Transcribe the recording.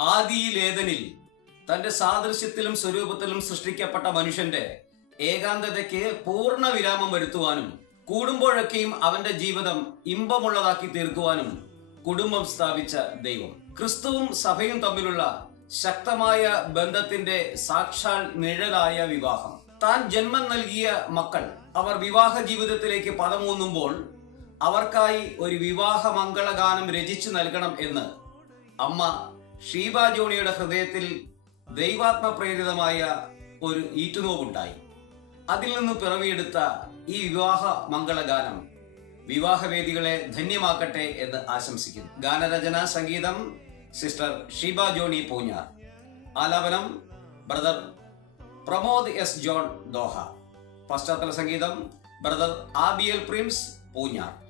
ആദിയിലേതനിൽ തന്റെ സാദൃശ്യത്തിലും സ്വരൂപത്തിലും സൃഷ്ടിക്കപ്പെട്ട മനുഷ്യന്റെ ഏകാന്തതയ്ക്ക് പൂർണ്ണ വിരാമം വരുത്തുവാനും കൂടുമ്പോഴൊക്കെയും അവന്റെ ജീവിതം ഇമ്പമുള്ളതാക്കി തീർക്കുവാനും കുടുംബം സ്ഥാപിച്ച ദൈവം. ക്രിസ്തുവും സഭയും തമ്മിലുള്ള ശക്തമായ ബന്ധത്തിന്റെ സാക്ഷാൽ നിഴലായ വിവാഹം. താൻ ജന്മം നൽകിയ മക്കൾ അവർ വിവാഹ ജീവിതത്തിലേക്ക് പദമൂന്നുമ്പോൾ അവർക്കായി ഒരു വിവാഹ മംഗളഗാനം രചിച്ചു നൽകണം എന്ന് അമ്മ ഷീബ ജോണിയുടെ ഹൃദയത്തിൽ ദൈവാത്മപ്രേരിതമായ ഒരു ഈറ്റുനോവുണ്ടായി. അതിൽ നിന്ന് പിറവിയെടുത്ത ഈ വിവാഹ മംഗളഗാനം വിവാഹവേദികളെ ധന്യമാക്കട്ടെ എന്ന് ആശംസിക്കുന്നു. ഗാനരചന സംഗീതം സിസ്റ്റർ ഷീബ ജോണി പൂഞ്ഞാർ. ആലാപനം brother Pramod S John Doha. പശ്ചാത്തല സംഗീതം ബ്രദർ ആബിയൽ പ്രിംസ് പൂഞ്ഞാർ.